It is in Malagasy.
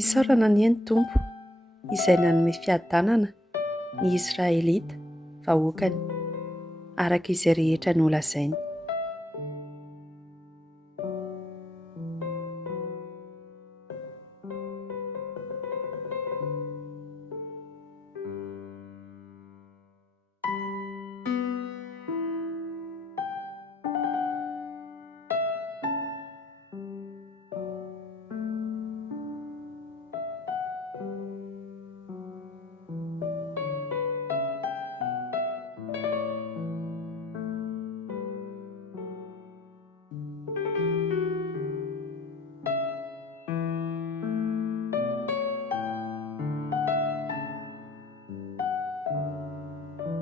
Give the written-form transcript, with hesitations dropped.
Isaorana anieny Tompo izay nanome fiadanana ny Israelita vahoakany araka izay rehetra nolazainy.